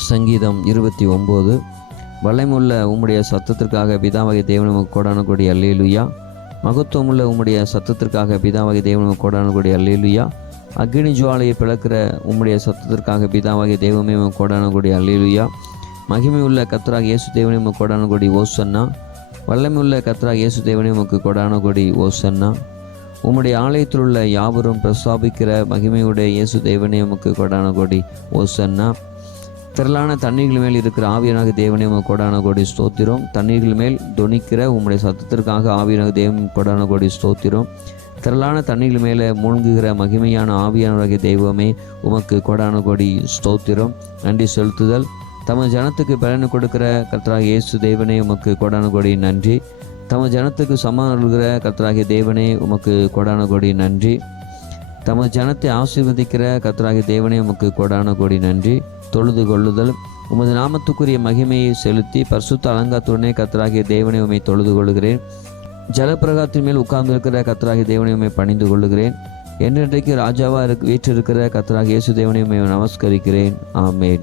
சங்கீதம் இருபத்தி ஒம்பது. வல்லமுள்ள உம்முடைய சத்தத்திற்காக பிதாவகை தேவனமும் உமக்கு அல்லேலுயா. மகத்துவமுள்ள உம்முடைய சத்தத்திற்காக பிதாவகை தேவனமும் உமக்கு அல்லேலுயா. அக்னி ஜுவாலையை பிளக்கிற உம்முடைய சத்தத்திற்காக பிதாவாகிய தெய்வமே உமக்கு அல்லேலுயா. மகிமை உள்ள கத்தராக இயேசு தேவனே உமக்கு கோடான ஓசன்னா. வல்லமை உள்ள இயேசு தேவனே உமக்கு ஓசன்னா. உம்முடைய ஆலயத்தில் உள்ள யாவரும் பிரஸ்தாபிக்கிற மகிமையுடைய இயேசு தேவனே உமக்கு கொடான கொடி ஓசன்னா. திரளான தண்ணீர்கள் மேல் இருக்கிற ஆவியனாக தேவனே உமக்கு கோடான கோடி ஸ்தோத்திரம். தண்ணீர்கள் மேல் துணிக்கிற உம்முடைய சத்தத்திற்காக ஆவியனாக தேவன் கொடான கோடி ஸ்தோத்திரம். திரளான தண்ணீர்கள் மேலே மூழ்குகிற மகிமையான ஆவியானவராகிய தெய்வமே உமக்கு கொடான கொடி ஸ்தோத்திரம். நன்றி செலுத்துதல். தமது ஜனத்துக்கு பலன் கொடுக்கிற கர்த்தராக இயேசு தேவனே உமக்கு கொடான கோடி நன்றி. தமது ஜனத்துக்கு சமாளிக்கிற கர்த்தராகிய தேவனே உமக்கு கொடான கொடி நன்றி. தமது ஜனத்தை ஆசீர்வதிக்கிற கர்த்தராகிய தேவனே உமக்கு கொடான கொடி நன்றி. தொழுது கொள்ளுதல். உமது நாமத்துக்குரிய மகிமையை செலுத்தி பரிசுத்த அலங்காத்துடனே கத்தராகிய தேவனை உமை தொழுது கொள்கிறேன் ஜலப்பிரகாத்தின் மேல் உட்கார்ந்திருக்கிற கத்தராகிய தேவனை உமை பணிந்து கொள்ளுகிறேன். என்றென்றைக்கு ராஜாவாக இருக்க வீற்றிருக்கிற கத்தராக இயேசு தேவனை உமை நமஸ்கரிக்கிறேன். ஆமேன்.